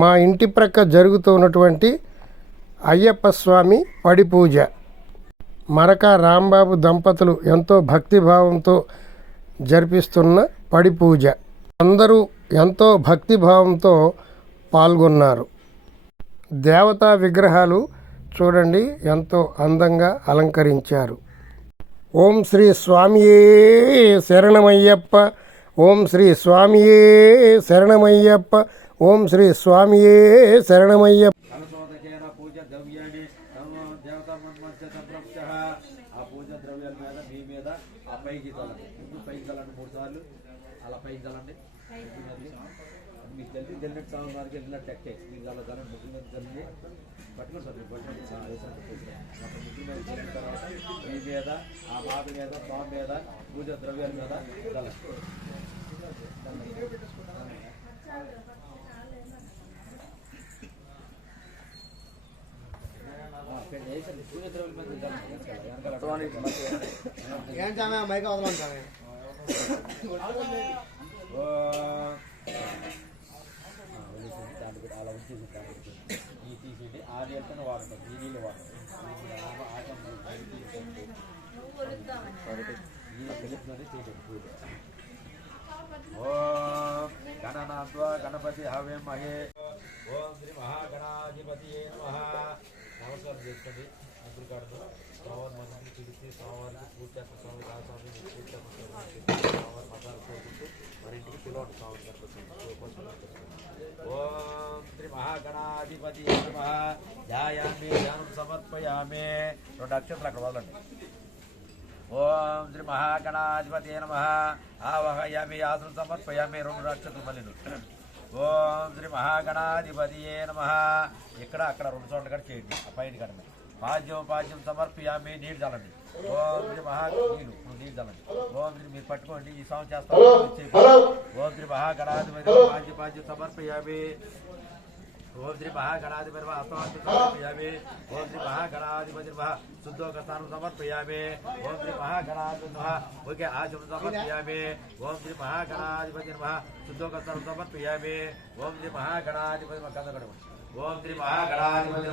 మా ఇంటి ప్రక్క జరుగుతున్నటువంటి అయ్యప్ప స్వామి పడి పూజ. మరక రాంబాబు దంపతులు ఎంతో భక్తిభావంతో జరిపిస్తున్న పడి పూజ. అందరూ ఎంతో భక్తిభావంతో పాల్గొన్నారు. దేవతా విగ్రహాలు చూడండి ఎంతో అందంగా అలంకరించారు. ఓం శ్రీ స్వామియే శరణమయ్యప్ప, ఓం శ్రీ స్వామియే శరణమయ్యప్ప, ఓం శ్రీ స్వామియే శరణమయ్యప్ప. అలా పైకి చల్లండి. మీకు జల్దీ జల్లినట్టు సాగుకి వెళ్ళినట్టు ఎక్కే మీకు అలా జల్లండి. ముగ్గురు మీద జల్లి పట్టుకోండి సార్. పట్టుకోండి ముగ్గురు మీద చల్లిన తర్వాత మీ మీద ఆ బాబు మీద స్వామి మీద పూజ ద్రవ్యాల మీద చల్లండి. పూజ ద్రవ్యాల మీద అలా ఉంచేసి ఈ తీసేది ఆ నీళ్ళతో వాడతాం. ఈ నీళ్ళు వాడతాం. తెలుపుతుంది చేయడం పూజ. ఓం గణనాథ్వా గణపతి హవ్యం మహే. ఓం శ్రీ మహాగణాధిపతి నమః. నమస్కారం చేసుకోండి. ముగ్గురు కాడుతో స్వామి మందికి పిలిచి స్వామివారికి పూజ చేస్తాం. స్వామి రాస్వామి పూజ చేస్తాం. స్వామివారి మతాలు కోరుకుంటూ మన ఇంటికి పిలవండి. స్వామి గణపతి. ఓం శ్రీ మహాగణాధిపతి నమః. ధ్యాయామి ధ్యానం సమర్పయామి. 2 అక్షంతలు అక్కడ వదలండి. ఓం శ్రీ మహాగణాధిపతి నమః. ఆవాహయామి ఆసనం సమర్పయామి. 2 అక్షంతలు మళ్ళీ. ఓం శ్రీ మహాగణాధిపతి నమః. ఇక్కడ అక్కడ 2 చోట్ల కూడా చేయండి. ఆ పైన కడ పాద్యం సమర్పయామి. నీళ్ళు చల్లండి. ఓం శ్రీ నీళ్ళు చల్లండి. ఓం శ్రీ మీరు పట్టుకోండి. ఈ సాంగ్ చేస్తాం. ఓం శ్రీ మహాగణాధిపతి పాద్యం సమర్పయామి. ఓం శ్రీ మహాగణాధిపతి సమర్పయామి. ఓం శ్రీ మహాగణాధిపతి శుద్ధోక స్థానం సమర్పయామి. ఓం శ్రీ మహాగణాధిపతి ఓకే ఆచరణ సమర్పయామి. ఓం శ్రీ మహాగణాధిపతి శుద్ధోక స్థానం సమర్పయామి. ఓం శ్రీ మహాగణాధిపతి గంధగడ. ఓం శ్రీ మహాగణాధిపతి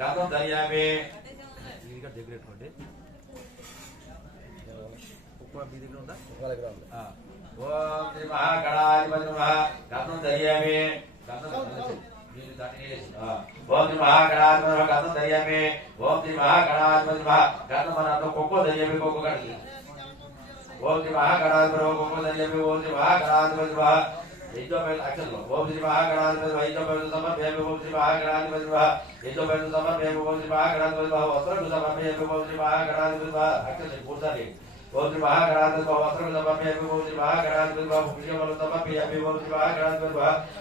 గంధం ధర్యామి. ఇది దగ్గర పెట్టుకోండి. ఉప్పు మీ దగ్గర ఉందా? ఓం శ్రీ మహాగణాధిపతి గంధం ధర్యామి. ఓం శ్రీ మహాగణాధిపతి గంధం ధర్యామి. ఓం శ్రీ మహాగణాధిపతి గంధం మన కొక్కో ధర్యామి. కొక్కో కట్టి. ఓం శ్రీ మహాగణాధిపతి కొక్కో ధర్యామి. ఓం శ్రీ మహాగణాధిపతి అక్షరంలో ఓం శ్రీ మహాగణాధిపతి సమర్పయామి. ఓం శ్రీ మహాగణాధిపతి సమర్పయామి. ఓం శ్రీ మహాగణాధిపతి వస్త్రం సమర్పయామి. ఓం శ్రీ మహాగణాధిపతి అక్షరం పూర్తి. ఓం శ్రీ మహాగణాధిపతి వస్త్రం సమర్పయామి. ఓం శ్రీ మహాగణాధిపతి పుష్పములు సమర్పయామి. ఓం శ్రీ మహాగణాధిపతి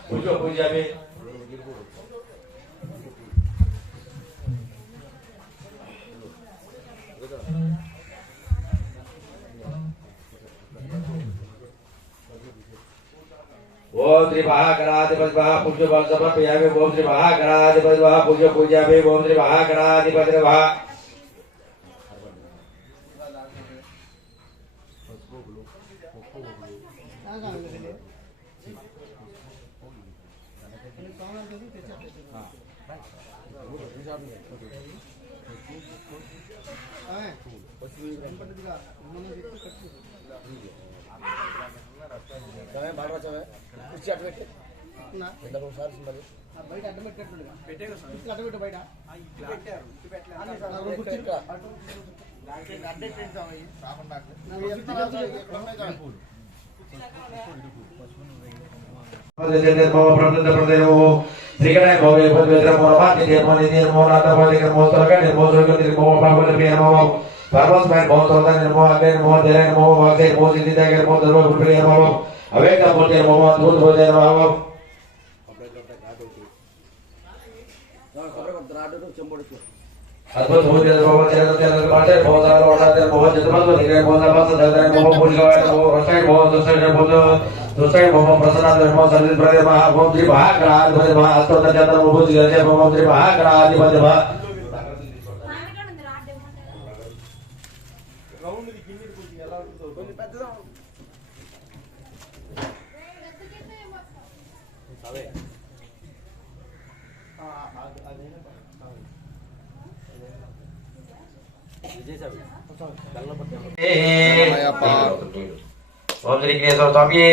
పుష్ప పూజయామి. ఓం శ్రీ మహాగణాధిపతి పుష్పఫలం సమర్పయామి. ఓం శ్రీ మహాగణాధిపతి పుష్ప పూజయామి. ఓం శ్రీ మహాగణాధిపతి బయట అడ్డం పెట్టేట్టు బయట అద్భుత పూజ భగవంతుని చేతుల పాటే భోజనాలు వండాలి భోజన చేతులతో నిగ్రహ భోజన పాస దైన భోజన పూజగాయ రసై భోజన దసై భోజన దసై భోజన ప్రసన్నాది భోజన సన్నిధి ప్రదే మహా భోజన శ్రీ మహాగణాధిపతి మహా అస్తోత చంద్ర భోజన గజే భోజన శ్రీ మహాగణాధిపతి మహా రౌండ్ ది కింది పూజ ఎలా ఉంటుందో కొంచెం పెద్దగా అవే ఓం శ్రీ విఘ్నేశ్వర స్వామి.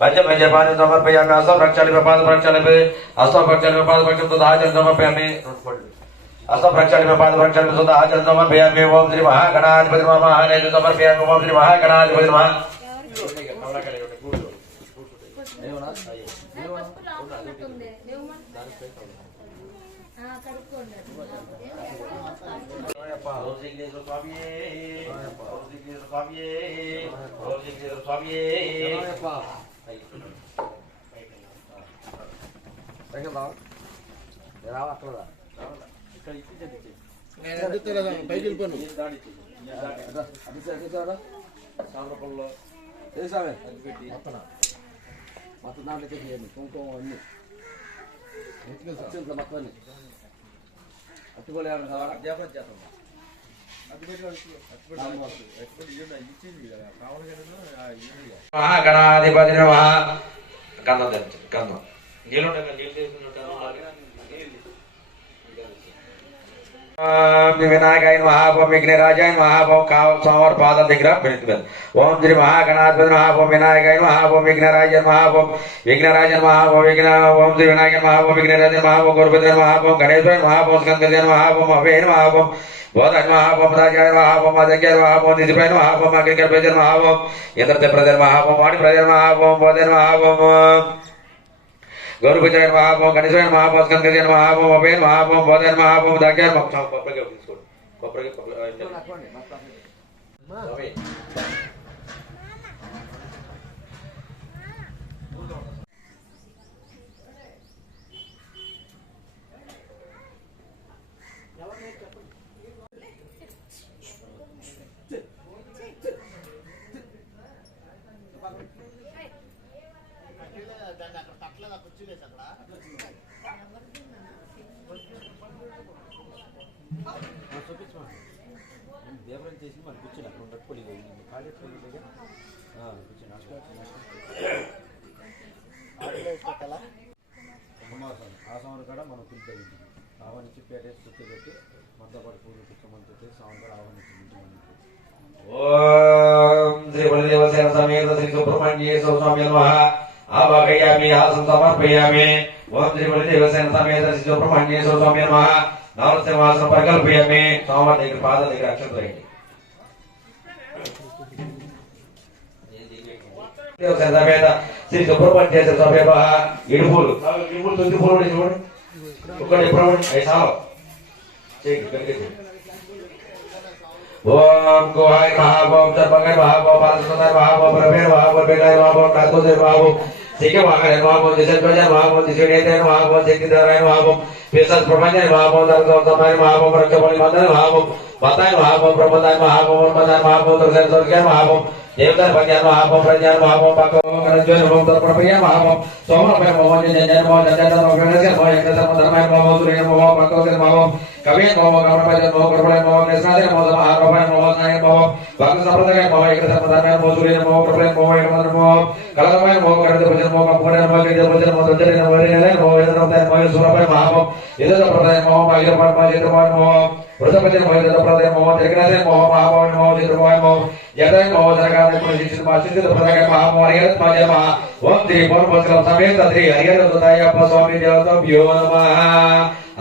పంచపంచపాని సమర్పయామి. హస్త ప్రక్షాళన పాద ప్రక్షాళన హస్త ప్రక్షాళన పాద ప్రక్షాళన సమర్పయామి. హస్త ప్రక్షాళన పాద ప్రక్షాళన సుధాచరణ సమర్పయామి. ఓం శ్రీ మహాగణాధిపతి నమః మహానేతు సమర్పయామి. ఓం శ్రీ మహాగణాధిపతి నమః. పైకి వెళ్ళిపోను చేసామే మొత్తం దాంట్లో చేయండి. కుంకుమ అన్ని మొత్తం అన్ని అట్టుకోలేము కావాలా మహాగణాధిపతి నమః. గంధం గంధం నీళ్ళు వినాయకాయ మహాభం విఘ్నరాజాయ మహాభం సోమవారి పాదాల దగ్గర పెడుతున్నారు. ఓం శ్రీ మహాగణాధిపతి మహాభం వినాయకాయ మహాభం విఘ్నరాజన్ మహాభం విఘ్నరాజన్ మహాభం విఘ్న. ఓం శ్రీ వినాయక మహాభం విఘ్నరాజన్ మహాభం గురుపతి మహాభం గణేశ్వర మహాభం స్కందజన్ మహాభం అభయన్ మహాభం బోధన్ మహాభం రాజాయ మహాభం అదగ్య మహాభం నిధిపైన మహాభం అగ్నికల్పజన్ మహాభం ఇంద్రతే ప్రజన్ మహాభం వాణి ప్రజన్ మహాభం బోధన్ మహాభం గౌరవజన్ మహాభం గణేశ్వర మహాభం స్కందజన్ మహాభం అభయన్ మహాభం బోధన్ మహాభం దగ్గర దేవరం చేసి మనకు కూర్చుని అక్కడ ఉండకపోయి ఖాళీ ఆసమను కూడా మనం పిలిపించింది ఆహ్వానించి పేటేసి కూర్చోబెట్టి మనతో పాటు పూజలు కూర్చోమని చెప్పి స్వామి కూడా ఆహ్వానించింది. ఓం శ్రీ బలదేవసేన సమేత శ్రీ సుబ్రహ్మణ్యేశ్వర స్వామి నమః. ఆవాహయామి ఆసనం సమర్పయామి. ఓం శ్రీ బలదేవసేన సమేత శ్రీ సుబ్రహ్మణ్యేశ్వర స్వామి నమః. నవసింహాసనం పరికల్పయామి. స్వామివారి దగ్గర పాద దగ్గర అక్షంత వేయండి. సమేత శ్రీ సుబ్రహ్మణ్యేశ్వర స్వామి నమః. ఇడుపులు ఇడుపులు తొమ్మిది పూలు చూడండి. ఒకటి ఎప్పుడు చాలు. ఓం గోహాయ మహాభం సర్వగణ మహాభం పాదసుందర మహాభం ప్రవేణ మహాభం బేగాయ మహాభం కాకోజయ మహాభం సికే మహాగణ మహాభం దిశధ్వజ మహాభం దిశనేతన మహాభం శక్తిధరాయ మహాభం విశేష ప్రపంచ మహాభం దర్శన మహాభం రక్షపలి మందన మహాభం మతాయ మహాభం ప్రబంధాయ మహాభం ప్రబంధాయ మహాభం దర్శన స్వర్గ మహాభం దేవతాయ ప్రజ్ఞాన మహాభం ప్రజ్ఞాన మహాభం పక్కన ప్రపంచ మహాభం సోమరపై మహాభం జన మహాభం జన మహాభం ధర్మాయ మహాభం సూర్య మహాభం పక్కన మహాభం కవియ మహాభం కమలపై మహాభం ప్రబల మహాభం నిస్నాద మహాభం మహాభం మహాభం మహాభం భక్త సంప్రదాయ మహాభం ఏక ధర్మాయ మహాభం సూర్య మహాభం ప్రబల మహాభం ఏకమంత్ర మహాభం కలదమయ మహాభం కరద భజన మహాభం పుణ్య మహాభం గిరిజ భజన మహాభం ధర్మ వరినలే మహాభం వేదనపై మహాభం సూరపై మహాభం ఇదర ప్రదాయ మహాభం ఐరపై మహాభం వృతపతి మహాభం ప్రదాయ మహాభం త్రికరాజ మహాభం మహాభం మహాభం దిద్రమయ మహాభం యదయ మహాభం జగదాయ పుణ్యశిష్ట మహాశిష్ట ప్రదాయ మహాభం హరిహర మహాజమ ఓం శ్రీ పరమపస్కరం సమేత శ్రీ హరిహర దయాప స్వామి దేవతాభ్యో నమః.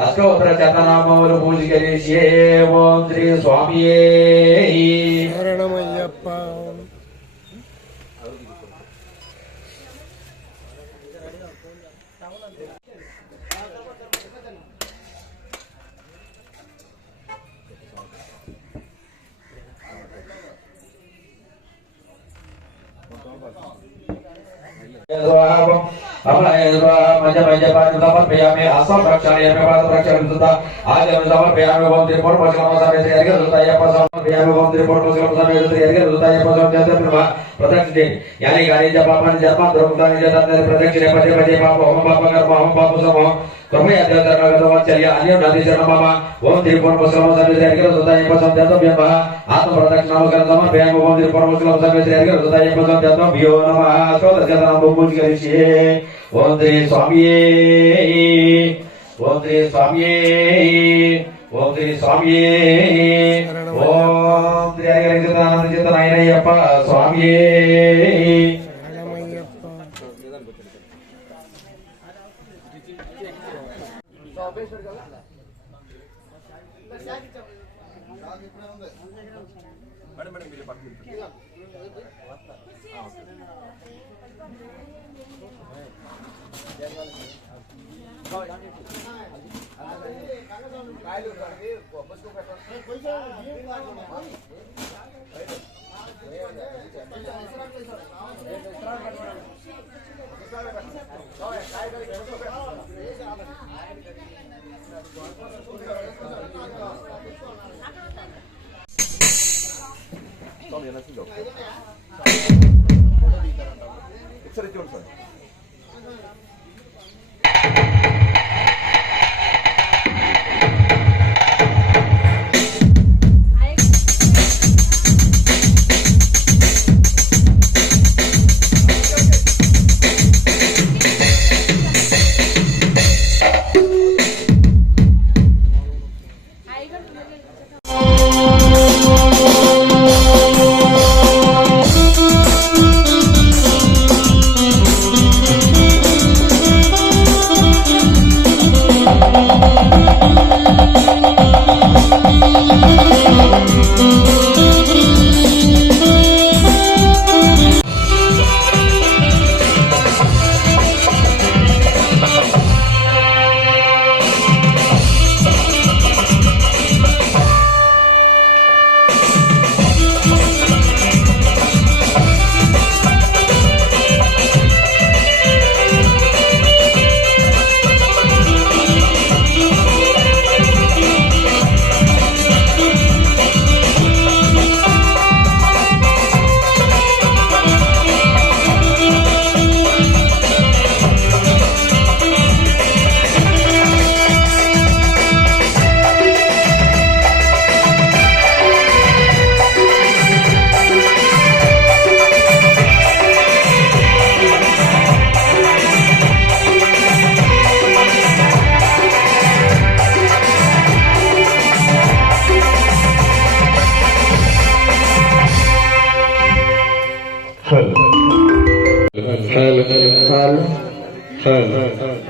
అష్టోత్తర శతనామములు పూజికరిష్యే. ఓం శ్రీ స్వామియే శరణమయ్యప్ప. समर्पयामि अस्मत् रक्षायामि पाद रक्षामिता आजम समर्पयामि ओम त्रिपुर मसलम समेत एर्गे दुताय समर्पयामि ओम त्रिपुर मसलम समेत एर्गे दुताय प्रभा प्रदक्षिण यानी गाड़ी जब पापन जन्म द्रवदानि जतन प्रदक्षिण पदे पदे पाप ओम पाप कर्म ओम पाप सम कर्म यद्यतर्मगतवच्चल्य अन्य नदी शरण मम ओम त्रिपुर मसलम समेत एर्गे दुताय प्रभा आत्म प्रदक्षिणाम कर समर्पयामि ओम त्रिपुर मसलम समेत एर्गे दुताय प्रभा भ्यो नमः स्वदर्शनं बहुमुख करिष्ये ओम श्री स्वामी ओम श्री स्वामी ओम श्री स्वामी ओम श्री हरिहरचिदानंद चित्तनायनय्यप्प स्वामी Hal